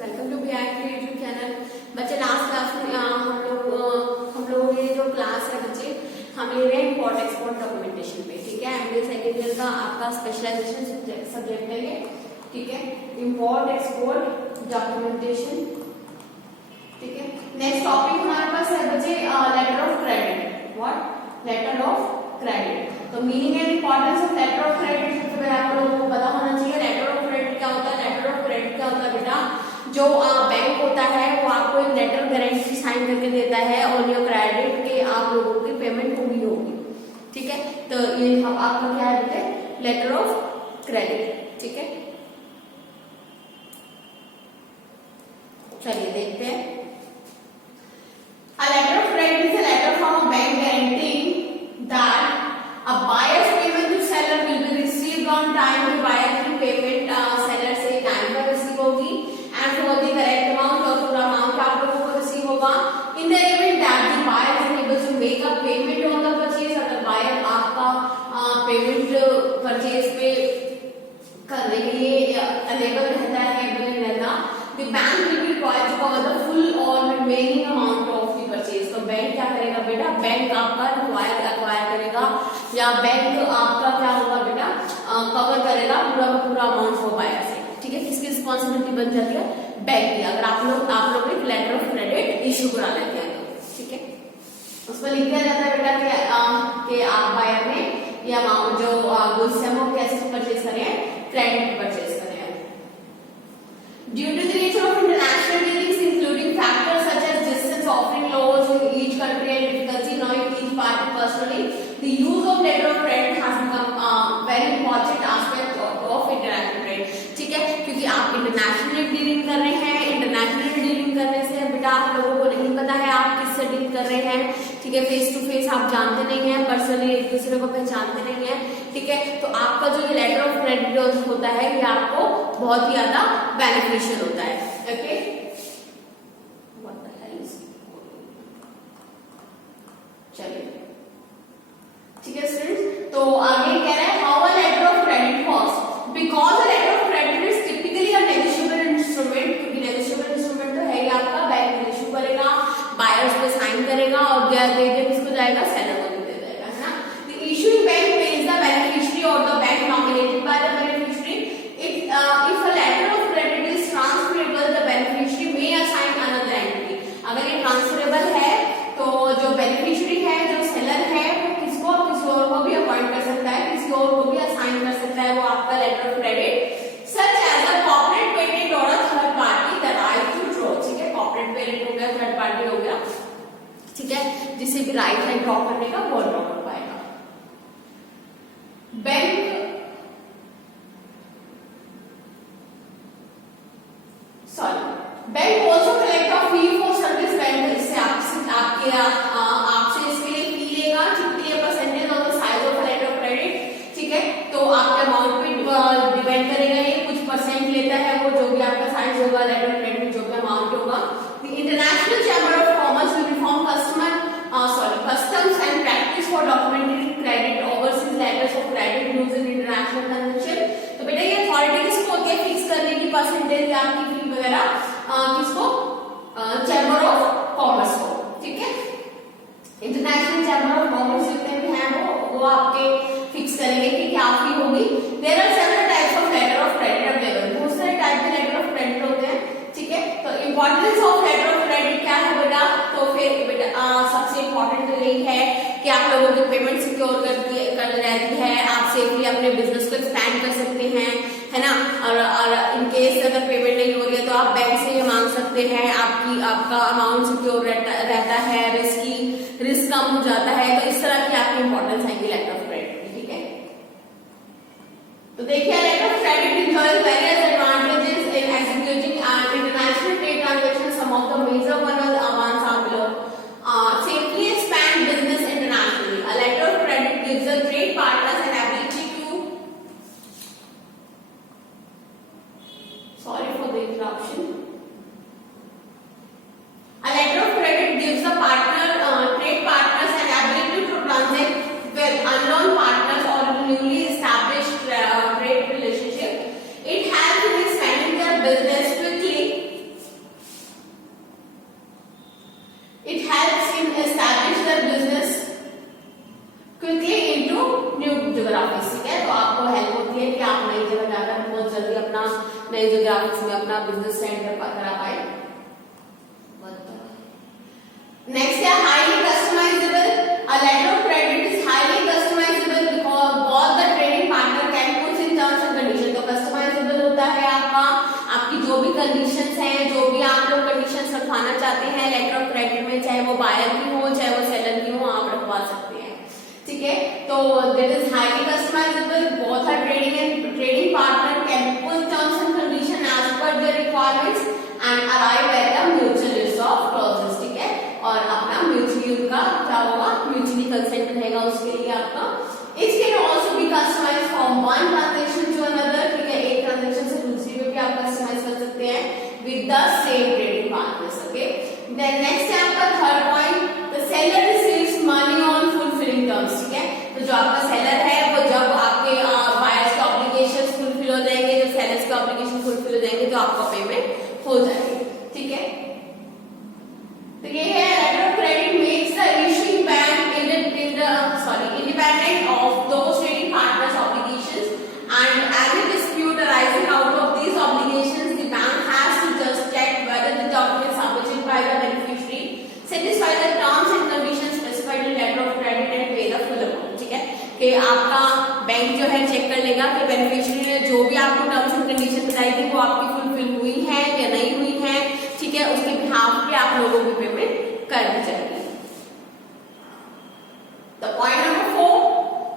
Welcome to BIT YouTube channel. बच्चे last class में हम लोग ये जो क्लास है बच्चे हम ले रहे हैं इम्पोर्ट एक्सपोर्ट डॉक्यूमेंटेशन पे। ठीक है, एमबीए सेकेंड ईयर का आपका स्पेशलाइजेशन सब्जेक्ट है ये। ठीक है, इम्पोर्ट एक्सपोर्ट डॉक्यूमेंटेशन। ठीक है, नेक्स्ट टॉपिक हमारे पास है बच्चे letter of credit. What? Letter of credit. तो meaning and importance of letter of credit सबसे पहले आप लोगों को पता होना चाहिए। लेटर ऑफ क्रेडिट क्या होता है? लेटर ऑफ क्रेडिट क्या होता है बेटा? जो बैंक होता है वो आपको एक लेटर गारंटी साइन करके देता है और ये क्रेडिट के आप लोगों की पेमेंट होगी। ठीक है, तो ये आपका क्या है बेटे? Letter of credit. ठीक है, चलिए देखते हैं। A letter of credit is a letter from a bank guaranteeing that a buyer's payment to seller will be received on time। the buyer की पेमेंट सेलर से टाइम पर रिसीव होगी and for the correct amount और पूरा amount आप लोगों को receive होगा। In the event that the buyer is able to make a payment on the purchase, अगर बायर आपका पेमेंट परचेज पे करने के लिए अनेबल रहता है, एबल रहता, the bank will be required to cover the full or remaining amount of the purchase. तो bank क्या करेगा बेटा? बैंक आपका एक्वायर करेगा या बैंक आपका क्या होगा बेटा? कवर करेगा पूरा अमाउंट हो बायर से। ठीक है, किसकी रिस्पॉन्सिबिलिटी बन जाती है? बैंक की। अगर आप लोग एक लेटर ऑफ क्रेडिट इश्यू करा लेते हैं तो ठीक है, उसमें लिख दिया जाता है बेटा कि आप बायर ने ये अमाउंट जो गुड्स है वो कैसे परचेज करें? क्रेडिट परचेज करें। Due to the nature of international dealings, including factors such as distance, offering laws in each country and difficulty knowing each party personally, the use of letter of credit has become a very important aspect of international trade। ठीक है, क्योंकि आप international dealing कर रहे हैं। International dealing करने से बेटा आप लोगों को नहीं पता है आप किससे डील कर रहे हैं। ठीक है, फेस टू फेस आप जानते नहीं है, पर्सनली एक दूसरे को पहचानते नहीं है। ठीक है, तो आपका जो ये लेटर ऑफ क्रेडिट होता है ये आपको बहुत ही ज्यादा बेनिफिशियल होता है। ओके, चलिए ठीक है स्टूडेंट्स, तो आगे कह रहा है how a letter of credit works. Because a letter of credit is typically a negotiable instrument, क्योंकि नेगोशिएबल इंस्ट्रूमेंट तो है ही आपका, बैंक इशू करेगा, बायर्स पे साइन करेगा और दे किसको जाएगा? सेलर को दे देगा, है ना। The issuing bank pays the beneficiary or the bank nominated by the beneficiary। if a letter of credit is transferable, the beneficiary may assign another entity। अगर ये ट्रांसफरेबल है तो जो बेनिफिशियरी है, जो सेलर है, वो किसको किसी और को भी अपॉइंट कर सकता है, किसी और को भी असाइन कर सकता है वो आपका letter of credit. Such as a corporate patent or a third party the right to draw. ठीक है, कॉर्पोरेट पेटेंट हो गया, थर्ड पार्टी हो गया। ठीक है, जिसे भी राइट है ड्रॉ करने का वो ड्रॉ कर पाएगा। Bank bank also collect a fee for service render. इससे आपसे इसके लिए फी लेगा, कितनी percentage of the size of letter of credit. ठीक है, तो आपके अमाउंट पे डिपेंड करेगा, ये कुछ परसेंट लेता है वो, जो भी आपका साइज होगा लेटर ऑफ क्रेडिट में जो भी अमाउंट होगा। The international chamber of commerce will reform customs and practice for documented credit overseas letters of credit used in international transaction. तो बेटा ये अथॉरिटी किसको होती है फिक्स करने की परसेंटेज या आपकी फी वगैरह? किसको? चैम्बर ऑफ कॉमर्स को। ठीक है, इंटरनेशनल चैम्बर ऑफ कॉमर्स जितने भी हैं वो आपके फिक्स करेंगे कि क्या फी होगी। There are several types of letter of credit available. बहुत सारे टाइप के लेटर ऑफ क्रेडिट होते हैं। ठीक है, तो importance of letter of credit क्या है बेटा? तो फिर बेटा सबसे इंपॉर्टेंट तो यही है कि आप लोगों की पेमेंट सिक्योर कर रहती है, आप सेफली अपने बिजनेस को एक्सपैंड कर सकते हैं, है ना। और इन केस अगर पेमेंट नहीं हो रही है तो आप बैंक से ये मांग सकते हैं, आपका अमाउंट सिक्योर रहता है, रिस्क कम हो जाता है। तो इस तरह की आपकी इंपॉर्टेंस आएगी लेटर ऑफ क्रेडिट। ठीक है, तो देखिए letter of credit enjoys various advantages in executing international trade transactions। some of the major ones are below। safely expand business internationally। a letter of credit gives the trade partners an ability to sorry for the interruption। a letter of credit gives the trade partners an ability to transact with unknown partners or newly established trade relationship। it helps in expanding their business quickly office में अपना business stand करा पाए। Next है highly customisable. A letter of credit is highly customisable because both the trading partner can put in terms and condition. तो customisable होता है आपका, आपकी जो भी कंडीशंस हैं, जो भी आप लोग कंडीशंस रखवाना चाहते हैं लेटर ऑफ क्रेडिट में, चाहे वो बायर की हो चाहे वो सेलर की हो, आप रखवा सकते हैं। ठीक है, तो that is highly customisable. Both are trading partner can put terms and condition as per their requirements and arrive at a mutual list of clauses. ठीक है, और अपना म्यूचुअली उनका क्या होगा, म्यूचुअली कंसेंट रहेगा उसके लिए आपका। It can also be customised from one transaction to another. ठीक है, एक ट्रांजैक्शन से दूसरी में भी आप कस्टमाइज कर सकते हैं with the same trading partners. Okay, then next है आपका third point, the seller receives money on fulfilling terms. ठीक है, तो जो आपका सेलर है वो जब आपके बायर्स के ऑब्लिगेशंस फुलफिल हो जाएंगे, जब सेलर्स के ऑब्लिगेशन फुलफिल हो जाएंगे तो आपका पेमेंट हो जाएगी। ठीक है, तो ये है letter of credit makes the issuing bank independent of those trading partners obligations, and as a dispute arising out of these obligations, the bank has to just check whether the documents submitted by the beneficiary satisfy the terms and conditions specified in letter of credit and pay the full amount। ठीक है, कि आपका bank जो है check कर लेगा कि beneficiary ने जो भी आपको टर्म्स एंड कंडीशन बताई थी वो आपकी फुलफिल हुई है या नहीं हुई है। ठीक है, उसके बिहाफ पे आप लोगों की पेमेंट करनी चाहिए। The point number 4,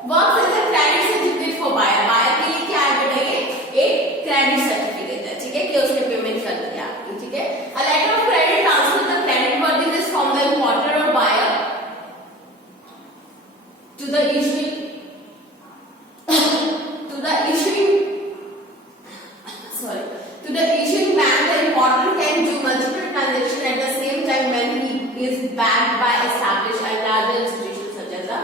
works as a credit certificate for buyer। Buyer के लिए क्या है बेटा, ये एक क्रेडिट सर्टिफिकेट है। ठीक है, कि उसने पेमेंट कर दिया आपकी। ठीक है, a letter of credit transfers the credit worthiness from the importer or buyer to the issuing bank। The importer can do multiple transactions at the same time when he is backed by established and larger institutions such as a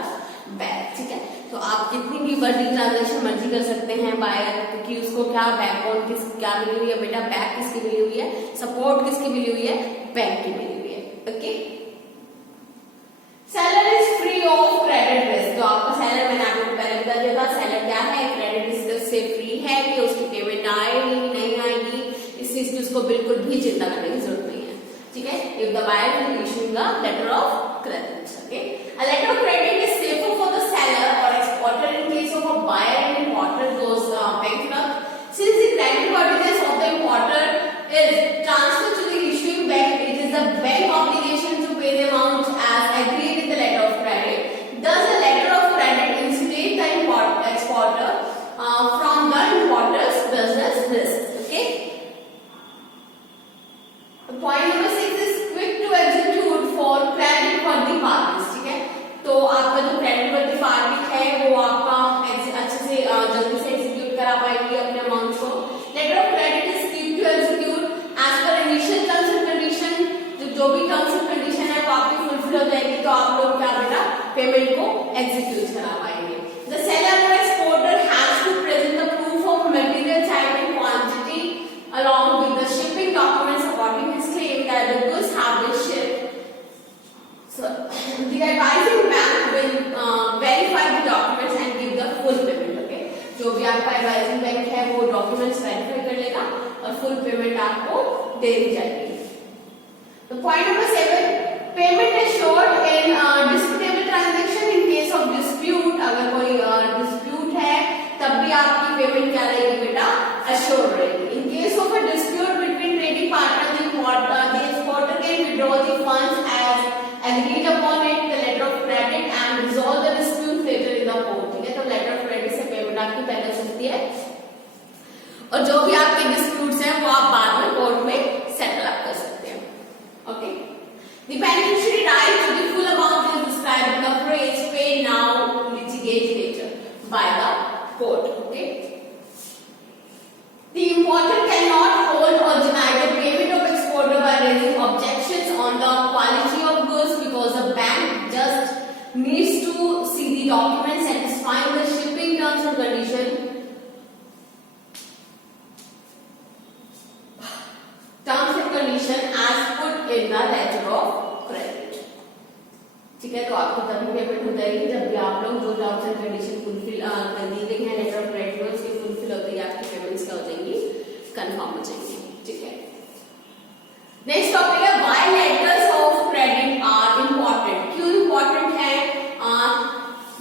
bank. ठीक है, तो आप कितनी भी बड़ी transaction मर्जी कर सकते हैं बायर, क्योंकि उसको क्या बैकबोन किस क्या मिली हुई है बेटा, बैक किसकी मिली हुई है, सपोर्ट किसकी मिली हुई है, बैंक की मिली हुई है। Okay, seller is free of credit risk. तो आपका सेलर, मैंने आपको पहले बता दिया था, सेलर क्या है, क्रेडिट रिस्क से फ्री है कि उसकी पेमेंट आएगी नहीं आएगी, इस चीज की उसको बिल्कुल भी चिंता करने की जरूरत नहीं है। ठीक है, if the buyer is issuing a letter of credit. Okay, a letter of credit is safer for the seller or exporter in case of a buyer and importer goes bankrupt, since the credit worthiness of the importer is transferred to the issuing bank. It is the bank obligation to pay the amount as agreed in the letter of credit. Thus, the letter of credit insulates the exporter from the importer's business risk. Okay. Point number 6 is quick to execute for credit worthy parties। ठीक है, तो आपका जो credit वर्दी party है वो आपका अच्छे से जल्दी से एग्जीक्यूट करा पाएगी अपने अमाउंट को। Letter of credit is quick to execute as per initial terms and condition. जो भी टर्म्स एंड कंडीशन है वो आपकी फुलफिल हो जाएगी, तो आप लोग क्या बेटा पेमेंट को एग्जीक्यूट करा पाएंगे। द सेलर और exporter has to present the proof of material type and quantity along with the shipping documents supporting his claim that the goods have been shipped। So the advising bank will verify the documents and give the full payment। Okay, जो भी आपका advising bank है वो documents verify कर लेगा और full payment आपको दे दी जाएगी। तो point number 7, payment assured in disputable transaction in case of dispute। अगर कोई डिस्प्यूट है तब भी आपकी पेमेंट क्या रहेगी बेटा, assured रहेगी। In case of a dispute between trading partners, the exporter can withdraw the funds as agreed upon it, the letter of credit, and resolve the dispute later in the court। ठीक है, तो letter of credit से payment आपकी पहले हो सकती है और जो भी आपके डिस्प्यूट्स हैं वो आप बाद में कोर्ट में सेटल अप कर सकते हैं। Okay, the beneficiary right to the full amount is described in the phrase pay now, litigate later by the court। Okay, the importer cannot hold or deny the payment of exporter by raising objections on the quality of goods because the bank just needs to see the documents satisfying the shipping terms and conditions as put in the letter of credit। ठीक है, तो आपको तभी payment हो जाएगी जब भी आप लोग जो टर्म्स एंड कंडीशन फुलफिल कर दी गई है लेटर ऑफ क्रेडिट में, उसकी फुलफिल होती है, आपकी पेमेंट्स क्या हो जाएंगी, कंफर्म हो जाएंगी। ठीक है। नेक्स्ट टॉपिक है why letters of credit are important. क्यों इम्पोर्टेंट है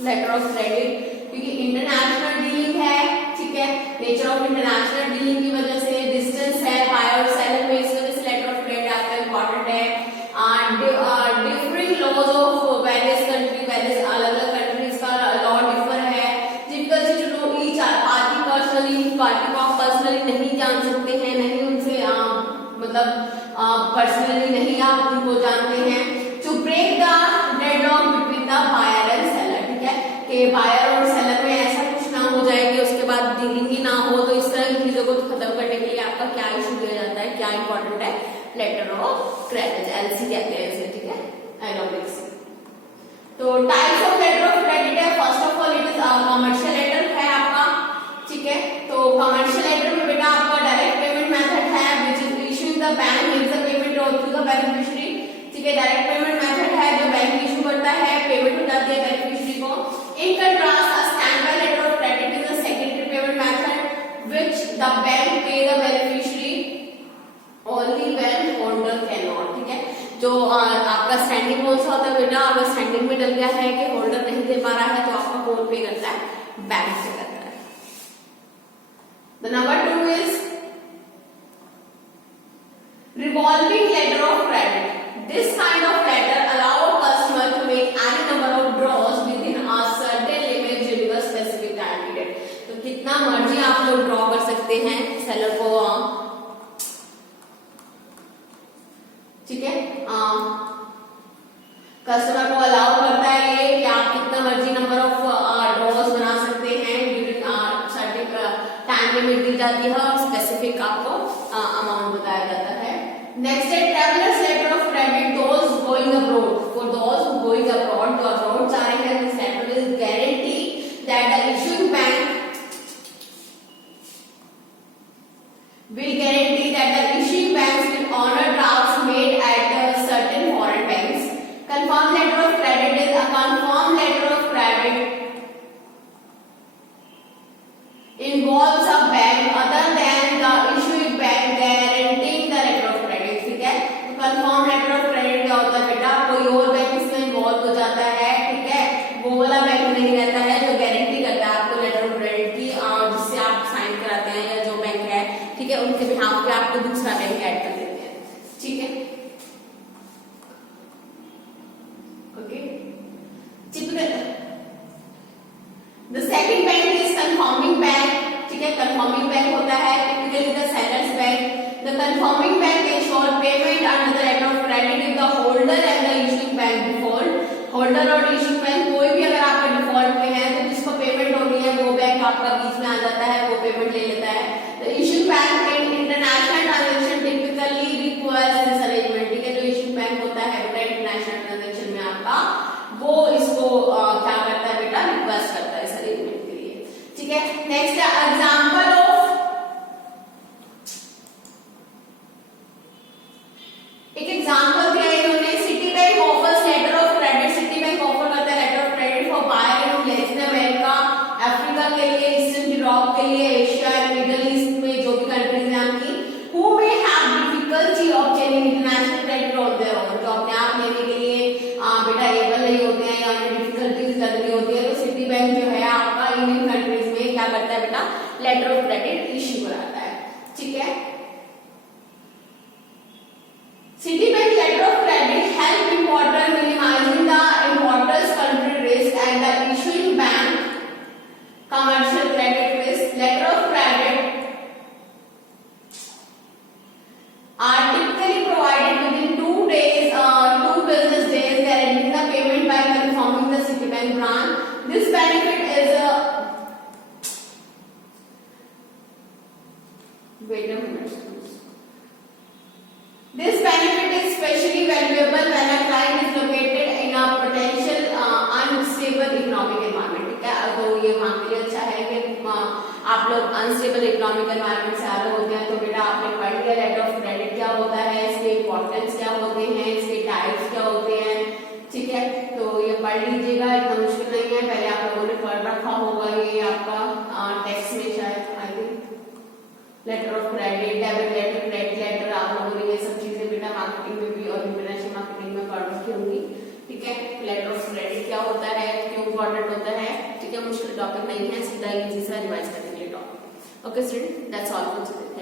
लेटर ऑफ क्रेडिट? क्योंकि इंटरनेशनल डीलिंग है, ठीक है। नेचर ऑफ इंटरनेशनल डीलिंग की वजह से, डिस्टेंस है बायर और सेलर में, इस वजह से लेटर ऑफ क्रेडिट आपका इम्पोर्टेंट है। Different laws of various country, various अलग अलग कंट्रीज का लॉ डिफर है, जिनका जो ईच पार्टी पर्सनली, पार्टी को आप पर्सनली नहीं जान सकते हैं, नहीं उनसे मतलब पर्सनली नहीं आप उनको जानते हैं। To break the deadlock between the buyer and seller, ठीक है, कि बायर और सेलर में ऐसा कुछ ना हो जाए कि उसके बाद डीलिंग ही ना हो। तो इस तरह की चीजों को खत्म करने के लिए आपका क्या इशू दिया जाता है, क्या इंपॉर्टेंट है? लेटर ऑफ क्रेडिट, एलसी कहते हैं इसे, ठीक है, एलओसी। तो types of letter of credit है, first of all it is commercial letter है आपका, ठीक है। तो कमर्शियल लेटर में बेटा आपका डायरेक्ट पेमेंट मेथड है, which is issuing the bank gives the payment to the beneficiary, ठीक है। डायरेक्ट पेमेंट मेथड है जो बैंक इशू करता है, पेमेंट हो जाती है बेनिफिशियरी को। In contrast a standby letter of credit is a secondary payment method which the bank pay the beneficiary only when holder can not, ठीक है। जो आपका स्टैंडिंग कौन सा होता है बेटा? अगर स्टैंडिंग में डल गया है कि होल्डर नहीं दे पा रहा है तो आपका कौन पे करता है? बैंक से करता है। The number 2 is revolving letter of credit. This kind of letter allow a customer to make any number of draws within a certain limit during a specific time period. तो कितना मर्जी आप लोग ड्रॉ कर सकते हैं सेलर को, ठीक है। कस्टमर को अलाउ करता है ये कि आप कितना मर्जी नंबर ऑफ ड्रॉज बना सकते हैं ड्यूरिंग सर्टेन टाइम लिमिट दी जाती है और स्पेसिफिक आपको अमाउंट बताया जाता है। नेक्स्ट है travellers letter of credit, those going abroad, for those who going abroad, जो अब्रॉड जा रहे हैं, this letter will guarantee that the issuing bank will guarantee that the issuing banks will honor drafts made at certain foreign banks. Confirmed letter of credit is a confirmed letter of credit involves a bank other than the issuing bank guaranteeing the letter of credit, ठीक है। तो confirmed letter of credit क्या होता है बेटा? कोई और bank इसमें इन्वॉल्व हो जाता है, ठीक है, वो वाला बैंक नहीं रहता है जो गारंटी करता है आपको लेटर ऑफ क्रेडिट की, जिससे आप साइन कराते हैं, या जो बैंक है, ठीक है, उनके बिहाफ पे आपको दूसरा बैंक ऐड कर देते हैं, ठीक है। Okay, the second bank is confirming bank, ठीक है। कंफर्मिंग बैंक होता है typically the sellers bank. The confirming bank insure payment under the letter of credit if the holder and the issuing bank default. Holder और issuing bank कोई भी अगर आपका default में है तो जिसको पेमेंट होनी है वो बैंक आपका बीच में आ जाता है, वो पेमेंट ले लेता है। The issuing bank in international transaction typically requires this arrangement, ठीक है। जो इशूइंग बैंक होता है बेटा इंटरनेशनल ट्रांजैक्शन में आपका, वो इसको क्या करता है बेटा? रिक्वेस्ट करता है इस अरेंजमेंट के लिए, ठीक है। नेक्स्ट है एग्जांपल ऑफ, एक एग्जांपल दिया इन्होंने, Citibank offers letter of credit. Citibank offer करता है letter of credit for buyer in Latin America, Africa के लिए, ईस्टर्न यूरोप के लिए, एशिया एंड मिडिल ईस्ट में जो भी कंट्रीज हैं आपकी, who may have difficulty obtaining international credit on their own, जो अपने आप लेने के लिए बेटा एबल नहीं होते हैं या उन्हें डिफिकल्टीज लग रही होती है, तो सिटी बैंक जो है आपका इंडियन कंट्रीज में क्या करता है बेटा? लेटर ऑफ क्रेडिट इश्यू कराता है, ठीक है। Citibank letter of credit help importer minimizing the importer's country risk and the issuing bank commercial credit risk. Letter of credit are typically provided within 2 days, 2 business days, guaranteeing the payment by confirming the Citibank branch. This benefit is wait a minute. This benefit is especially valuable when a client is located in a potential unstable economic environment, ठीक है। अगर ये वहाँ के लिए अच्छा है कि आप लोग अनस्टेबल इकोनॉमिक एनवायरनमेंट से आ रहे होते हैं, तो बेटा आपने पढ़ लिया लेटर ऑफ क्रेडिट क्या होता है, इसके इंपॉर्टेंस क्या होते हैं, इसके टाइप्स क्या होते हैं, ठीक है। तो ये पढ़ लीजिएगा, इतना मुश्किल नहीं है, पहले आप लोगों ने पढ़ रखा होगा, ये आपका टेक्स्ट में शायद I think letter of credit, debit letter, credit important होता है, ठीक है, मुश्किल टॉपिक नहीं है, सीधा इजी सा रिवाइज करने के लिए topic. Okay student, that's all for today.